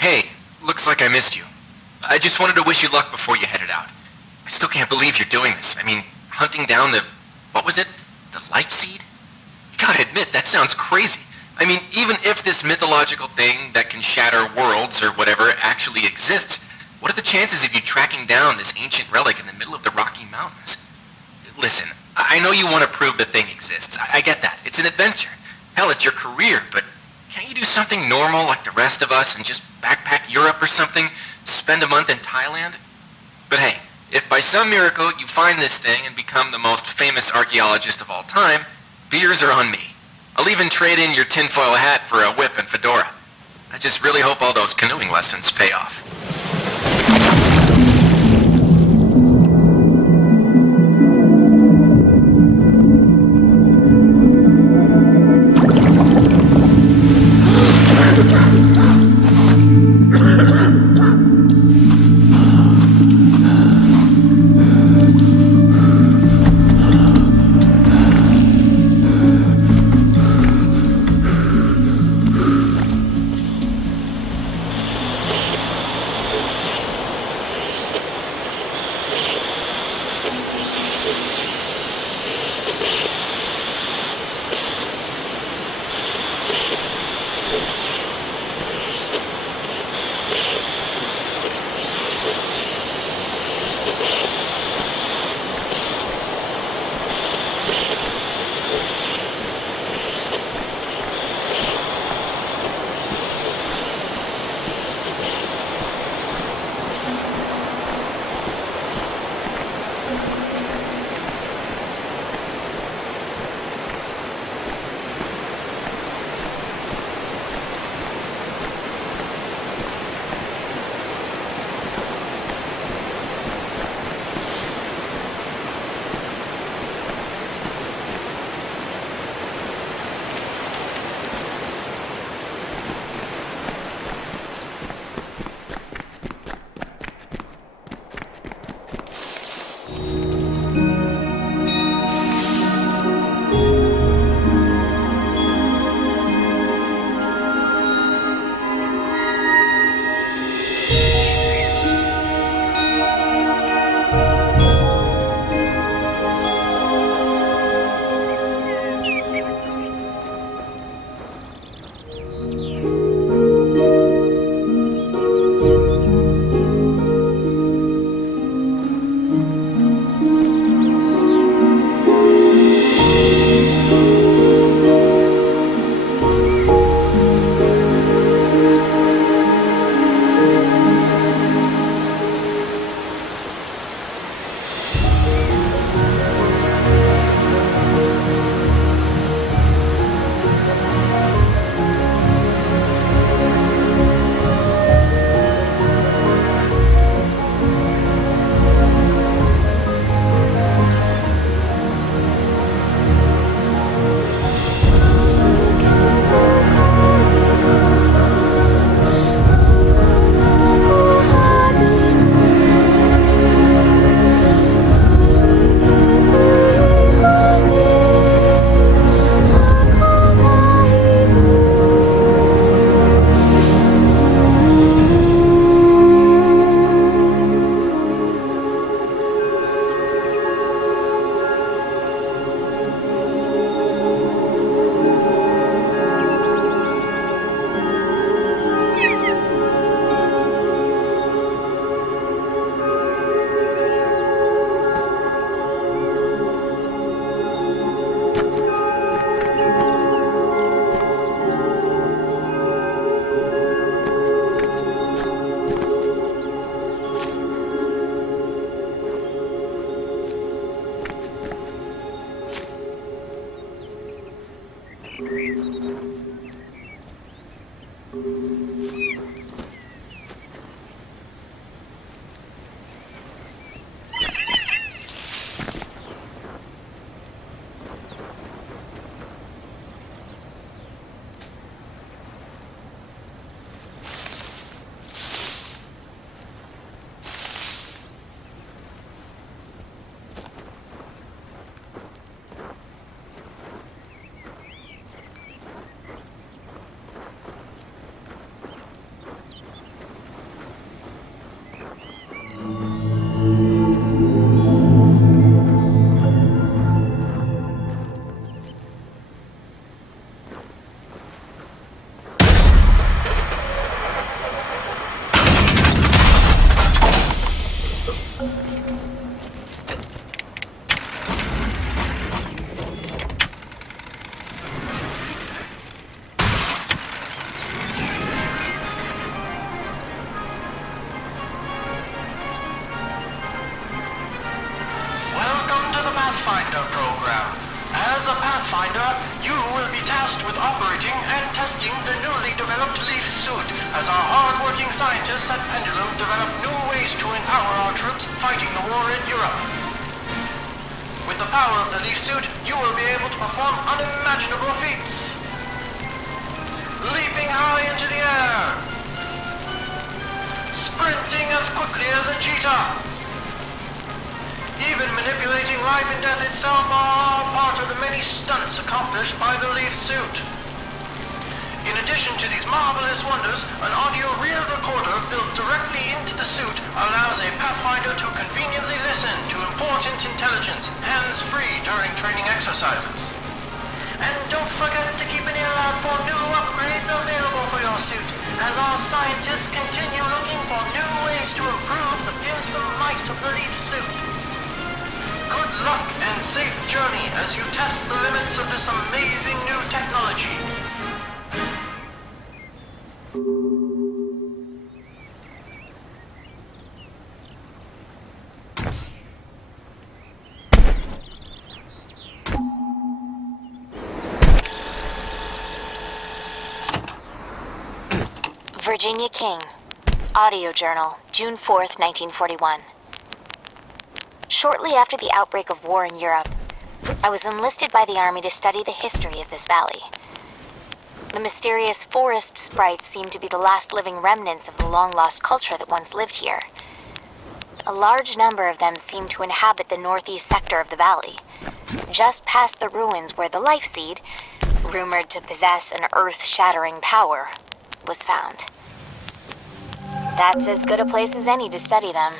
Hey, looks like I missed you. I just wanted to wish you luck before you headed out. I still can't believe you're doing this. I mean, hunting down the... what was it? The life seed? You gotta admit, that sounds crazy. I mean, even if this mythological thing that can shatter worlds or whatever actually exists, what are the chances of you tracking down this ancient relic in the middle of the Rocky Mountains? Listen, I know you want to prove the thing exists. I get that. It's an adventure. Hell, it's your career, but can't you do something normal like the rest of us and just backpack Europe or something? Spend a month in Thailand? But hey, if by some miracle you find this thing and become the most famous archaeologist of all time, beers are on me. I'll even trade in your tinfoil hat for a whip and fedora. I just really hope all those canoeing lessons pay off. Welcome to the Pathfinder program. As a Pathfinder, you will be tasked with operating and testing the newly developed Leaf suit as our hard-working scientists at Pendulum develop new ways to empower our troops fighting the war in Europe. With the power of the Leaf suit, you will be able to perform unimaginable feats. Leaping high into the air. Sprinting as quickly as a cheetah. Even manipulating life and death itself are part of the many stunts accomplished by the Leaf suit. In addition to these marvelous wonders, an audio reel recorder built directly into the suit allows a Pathfinder to conveniently listen to important intelligence, hands-free during training exercises. And don't forget to keep an ear out for new upgrades available for your suit, as our scientists continue looking for new ways to improve the fearsome might of the Leaf suit. Good luck and safe journey as you test the limits of this amazing new technology. Virginia King. Audio Journal, June 4th, 1941. Shortly after the outbreak of war in Europe, I was enlisted by the Army to study the history of this valley. The mysterious forest sprites seem to be the last living remnants of the long-lost culture that once lived here. A large number of them seem to inhabit the northeast sector of the valley, just past the ruins where the Life Seed, rumored to possess an earth-shattering power, was found. That's as good a place as any to study them.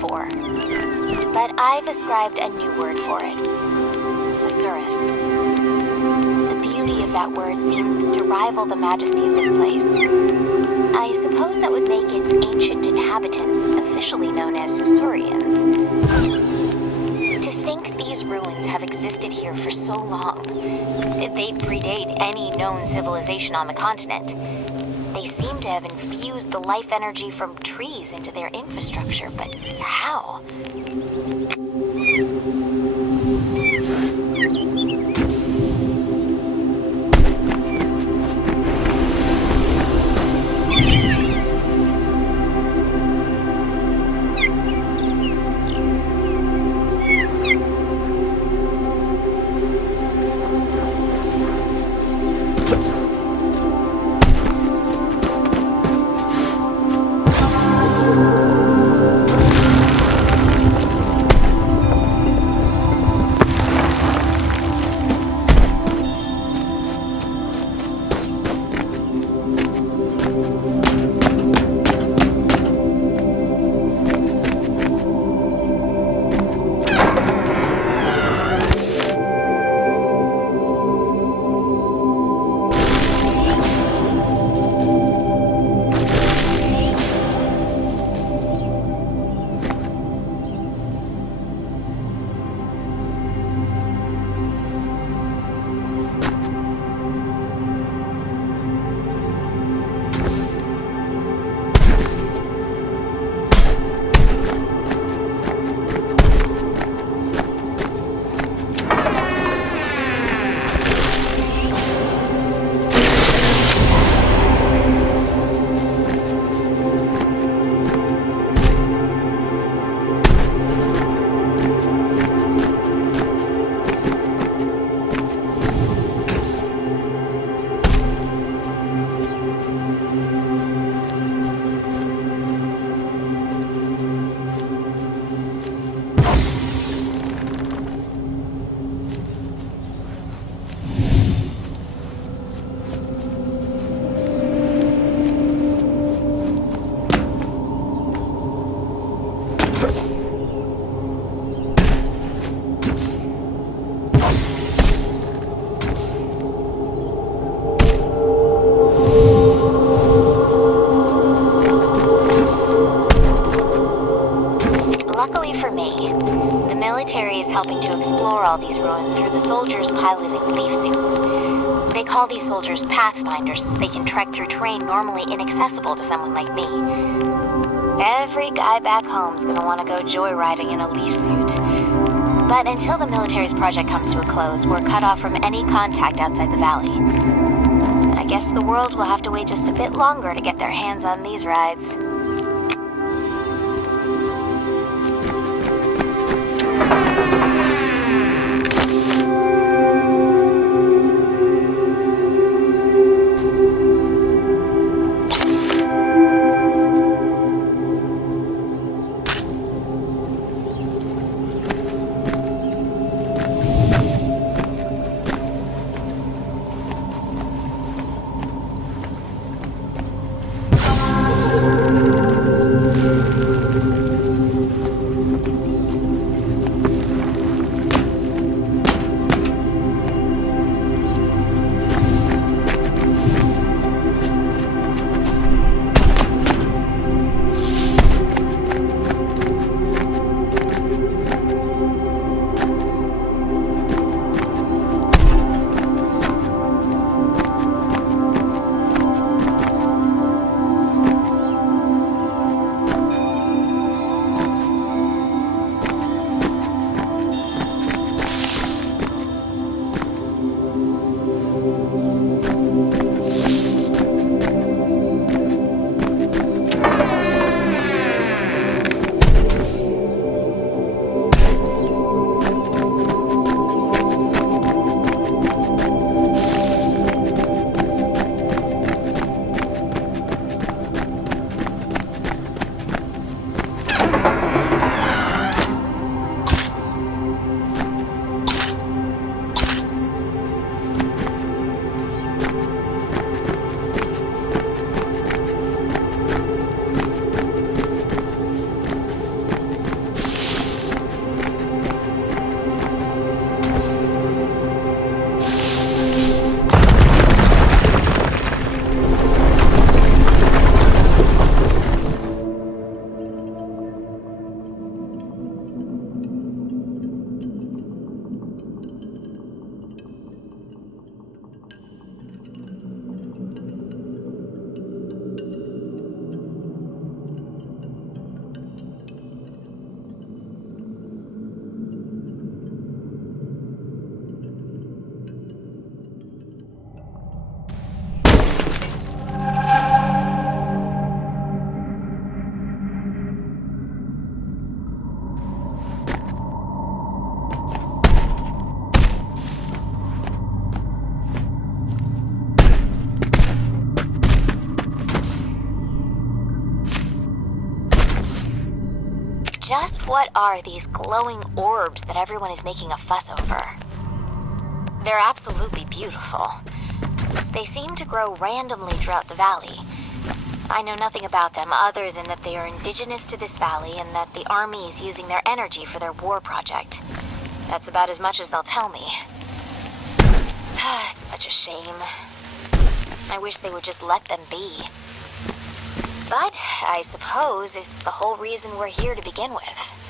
for. But I've ascribed a new word for it. Susurrus. The beauty of that word seems to rival the majesty of this place. I suppose that would make its ancient inhabitants officially known as Susurians. To think these ruins have existed here for so long. They predate any known civilization on the continent. They seem to have infused the life energy from trees into their infrastructure, but how? Luckily for me, the military is helping to explore all these ruins through the soldiers piloting leaf suits. They call these soldiers pathfinders since they can trek through terrain normally inaccessible to someone like me. Every guy back home's gonna want to go joyriding in a leaf suit. But until the military's project comes to a close, we're cut off from any contact outside the valley. I guess the world will have to wait just a bit longer to get their hands on these rides. just what are these glowing orbs that everyone is making a fuss over? They're absolutely beautiful. They seem to grow randomly throughout the valley. I know nothing about them other than that they are indigenous to this valley and that the army is using their energy for their war project. That's about as much as they'll tell me. It's such a shame. I wish they would just let them be. But I suppose it's the whole reason we're here to begin with.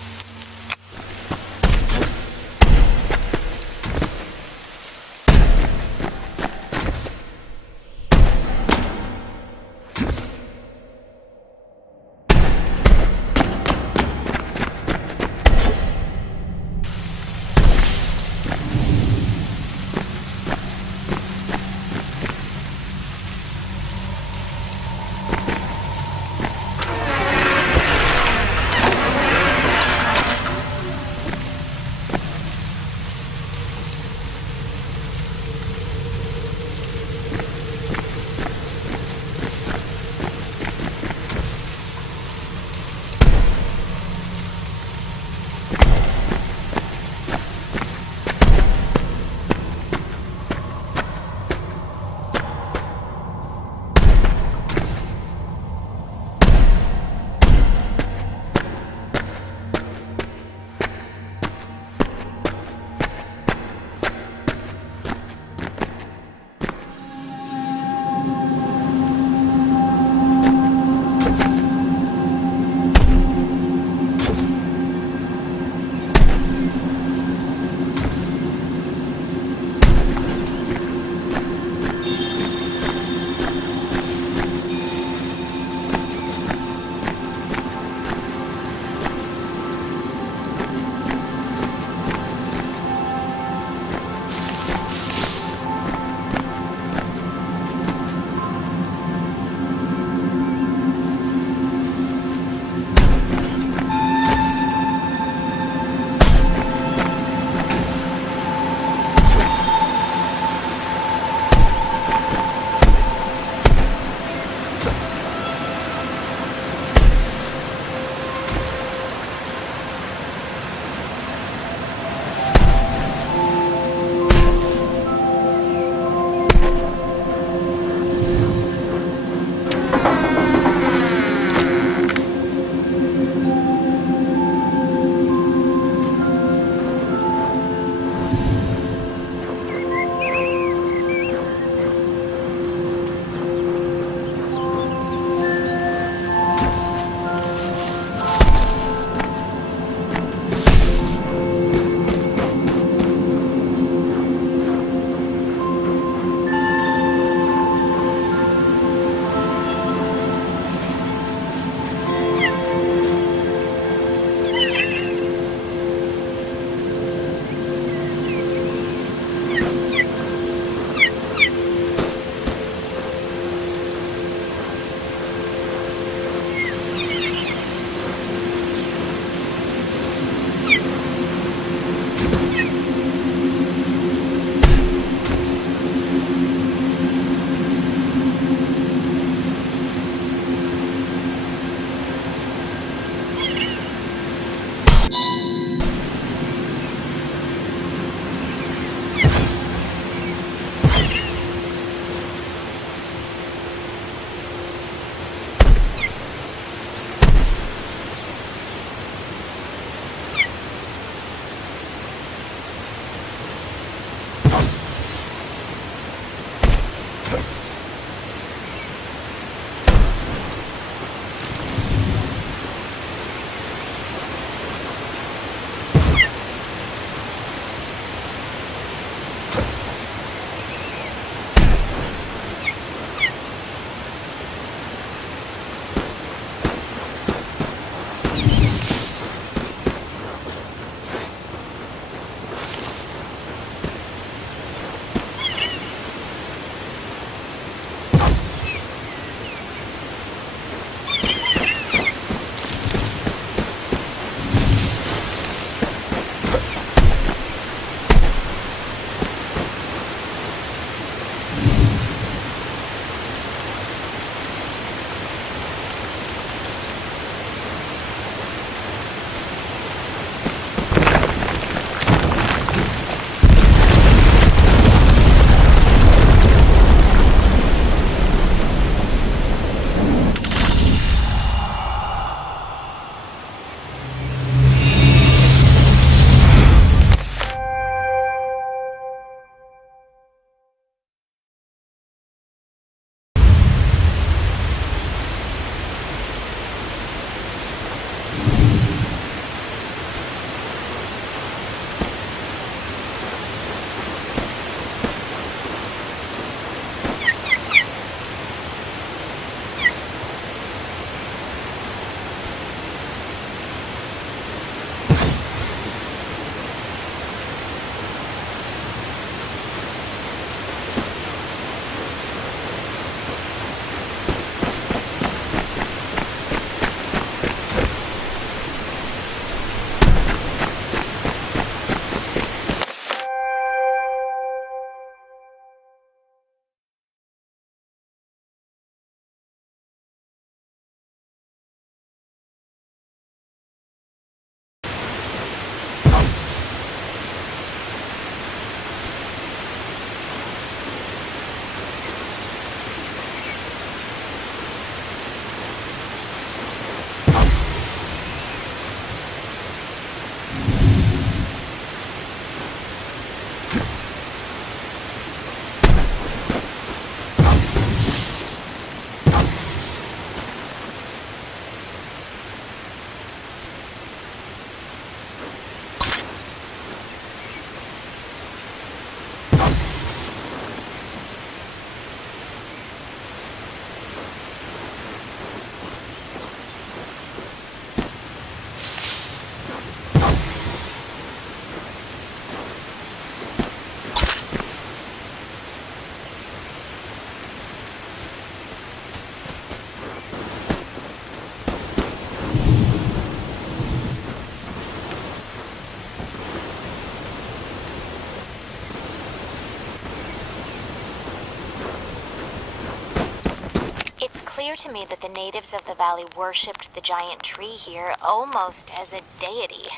clear to me that the natives of the valley worshipped the giant tree here almost as a deity.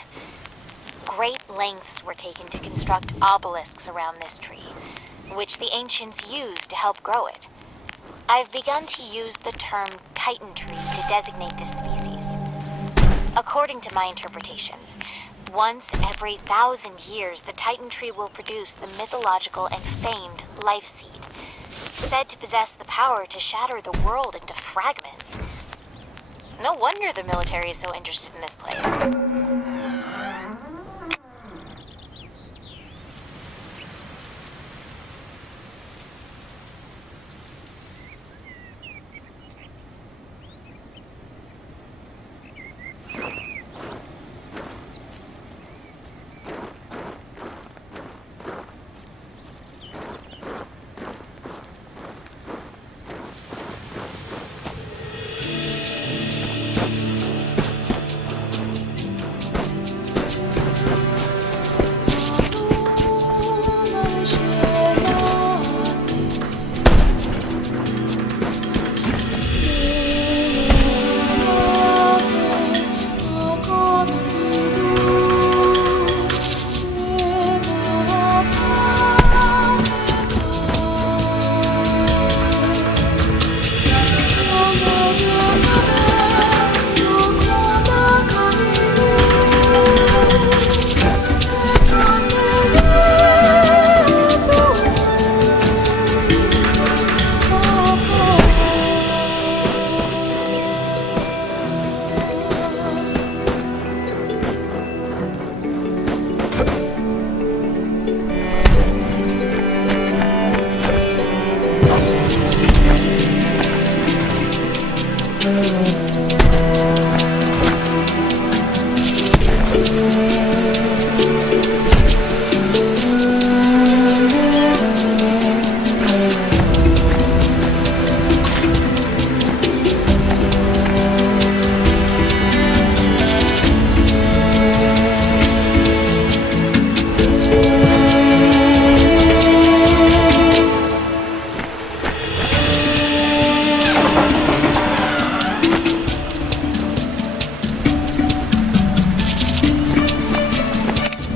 Great lengths were taken to construct obelisks around this tree, which the ancients used to help grow it. I've begun to use the term Titan tree to designate this species. According to my interpretations, once every 1,000 years, the Titan tree will produce the mythological and famed life seed, said to possess the power to shatter the world into fragments. No wonder the military is so interested in this place.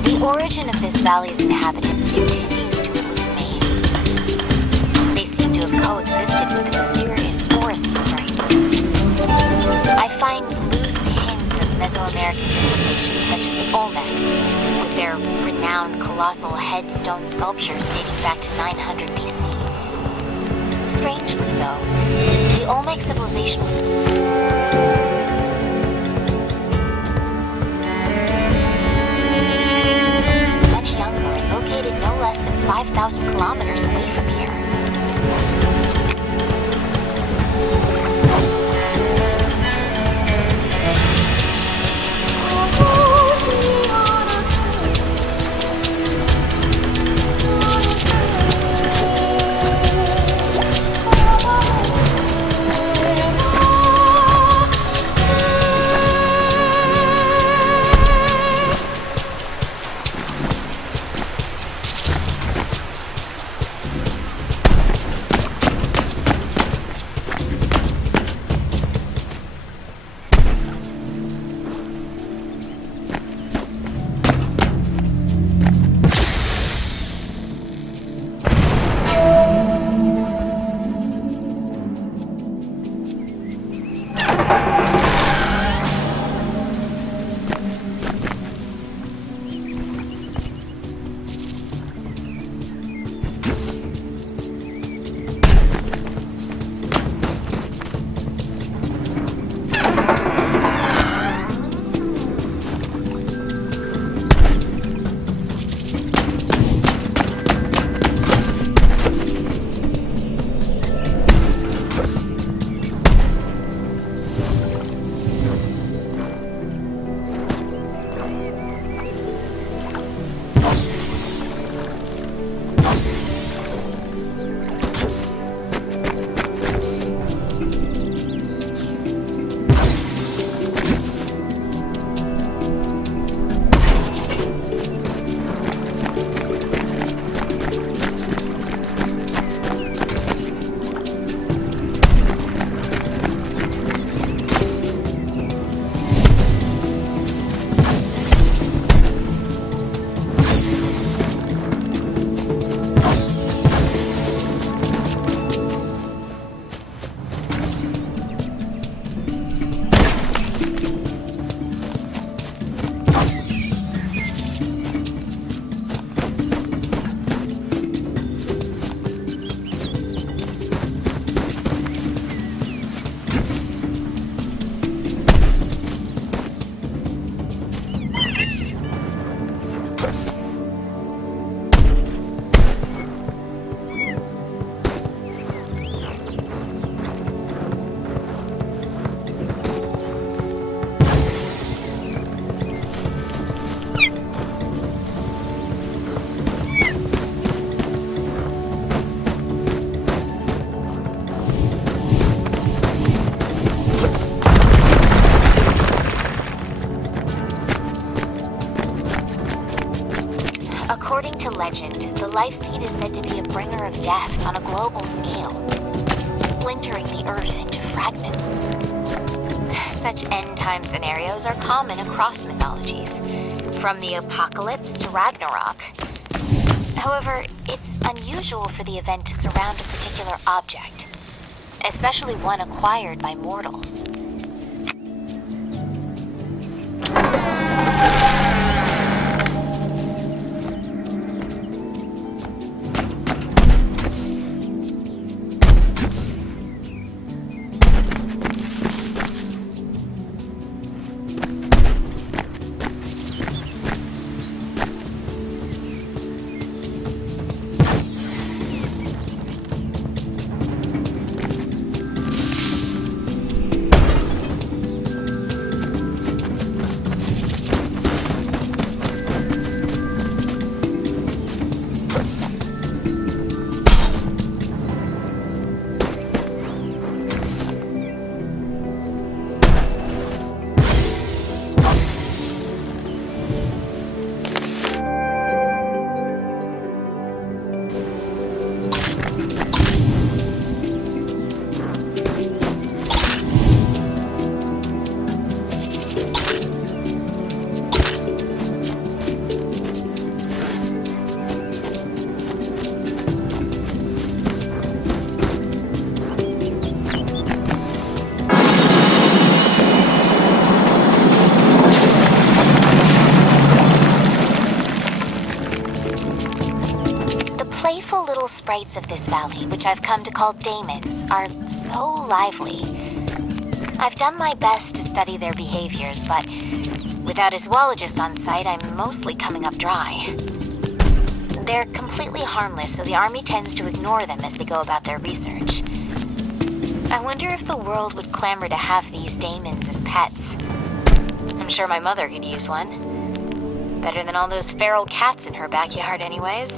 The origin of this valley's inhabitants continues to elude me. They seem to have coexisted with the mysterious forest sprite. I find loose hints of Mesoamerican civilizations such as the Olmec, with their renowned colossal headstone sculptures dating back to 900 BC. Strangely, though, the Olmec civilization was much younger and located no less than 5,000 kilometers away from here. According to legend, the Life Seed is said to be a bringer of death on a global scale, splintering the Earth into fragments. Such end-time scenarios are common across mythologies, from the apocalypse to Ragnarok. However, it's unusual for the event to surround a particular object, especially one acquired by mortals. Sprites of this valley, which I've come to call daemons, are so lively. I've done my best to study their behaviors, but without a zoologist on site, I'm mostly coming up dry. They're completely harmless, so the army tends to ignore them as they go about their research. I wonder if the world would clamor to have these daemons as pets. I'm sure my mother could use one. Better than all those feral cats in her backyard anyways.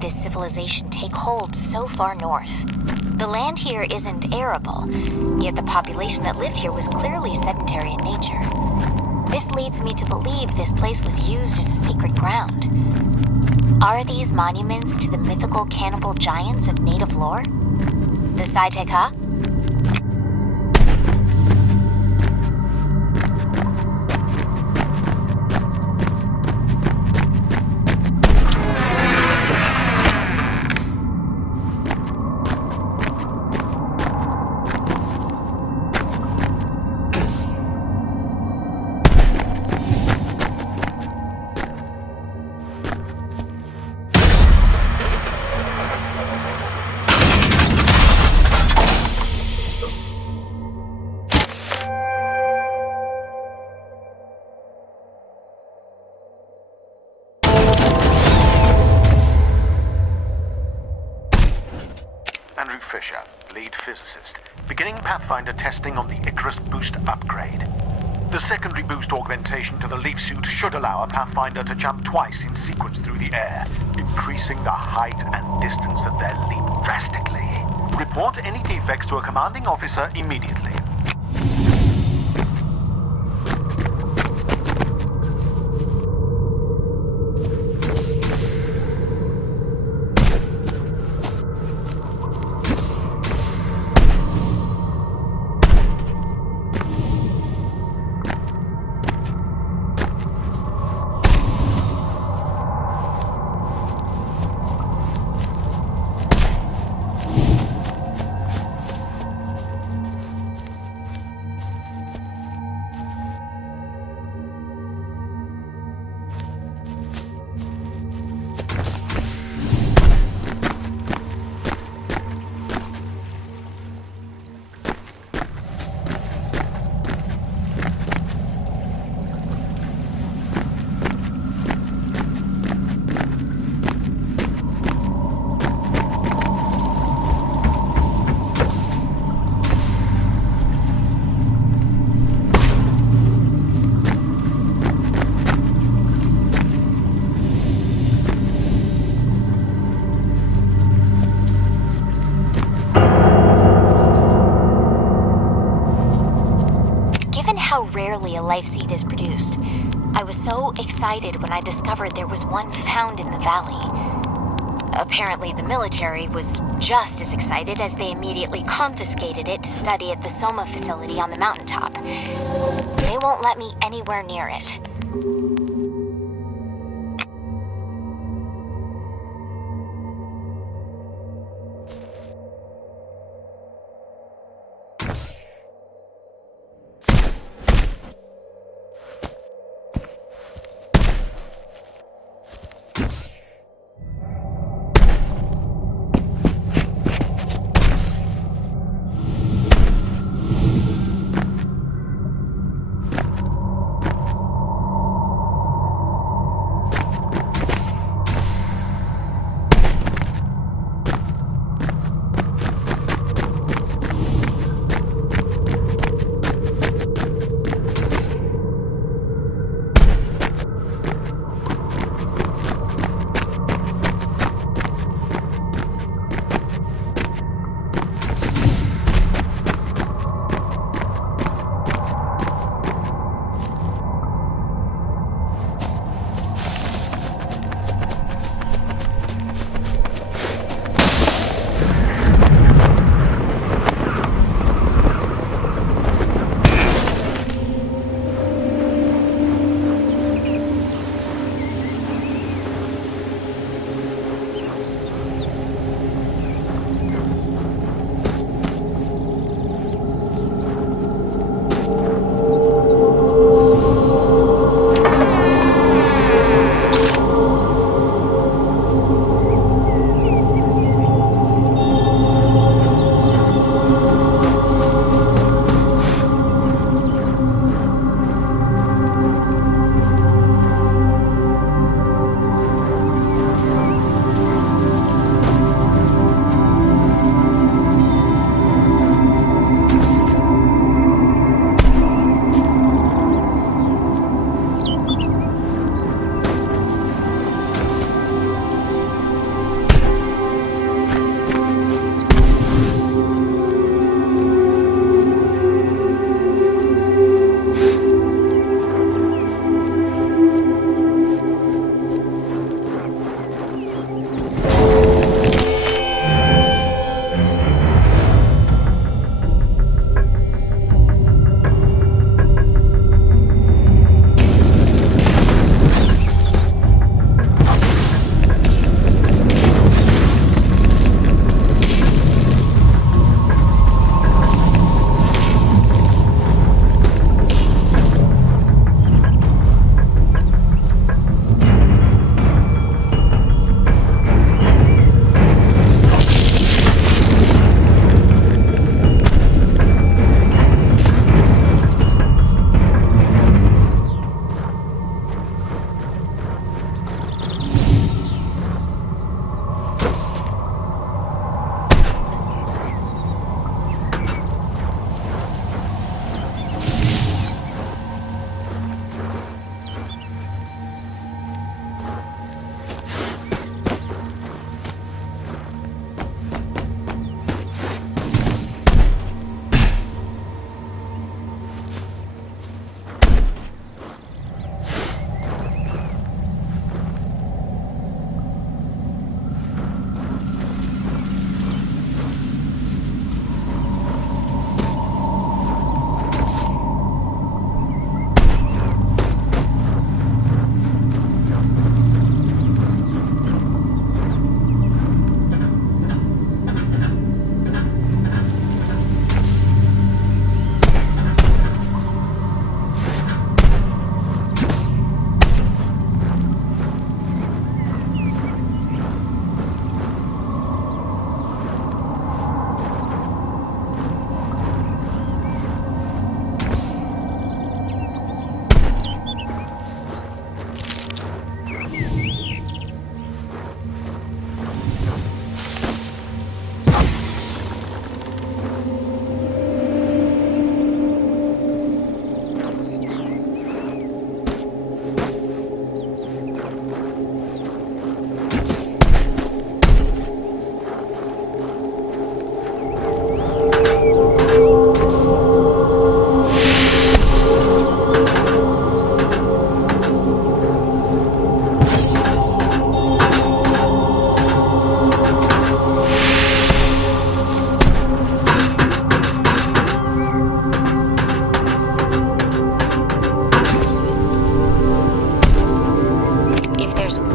This civilization take hold so far north? The land here isn't arable, yet the population that lived here was clearly sedentary in nature. This leads me to believe this place was used as a sacred ground. Are these monuments to the mythical cannibal giants of native lore? The Saiteka? Andrew Fisher, lead physicist, beginning Pathfinder testing on the Icarus boost upgrade. The secondary boost augmentation to the leaf suit should allow a Pathfinder to jump twice in sequence through the air, increasing the height and distance of their leap drastically. Report any defects to a commanding officer immediately. How rarely a life seed is produced. I was so excited when I discovered there was one found in the valley. Apparently the military was just as excited as they immediately confiscated it to study at the Soma facility on the mountaintop. They won't let me anywhere near it.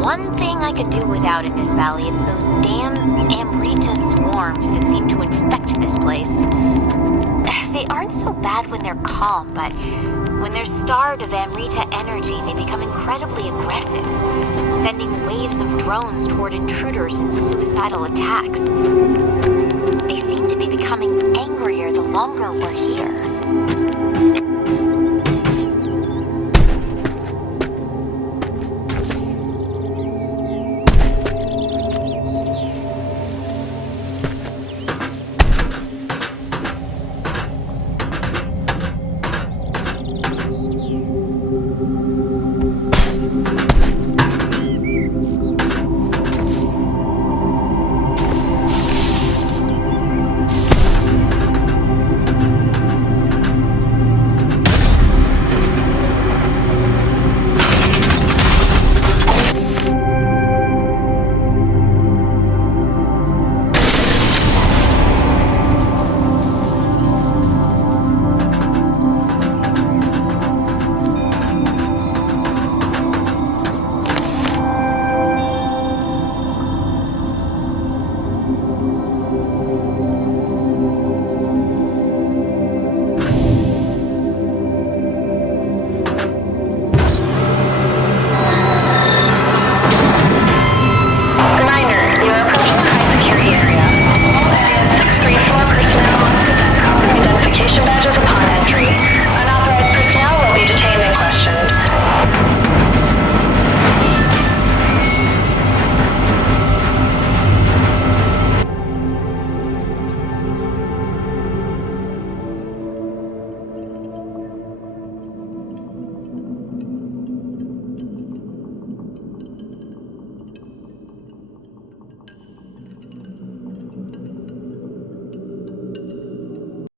one thing I could do without in this valley, it's those damn Amrita swarms that seem to infect this place. They aren't so bad when they're calm, but when they're starved of Amrita energy, they become incredibly aggressive, sending waves of drones toward intruders in suicidal attacks. They seem to be becoming angrier the longer we're here.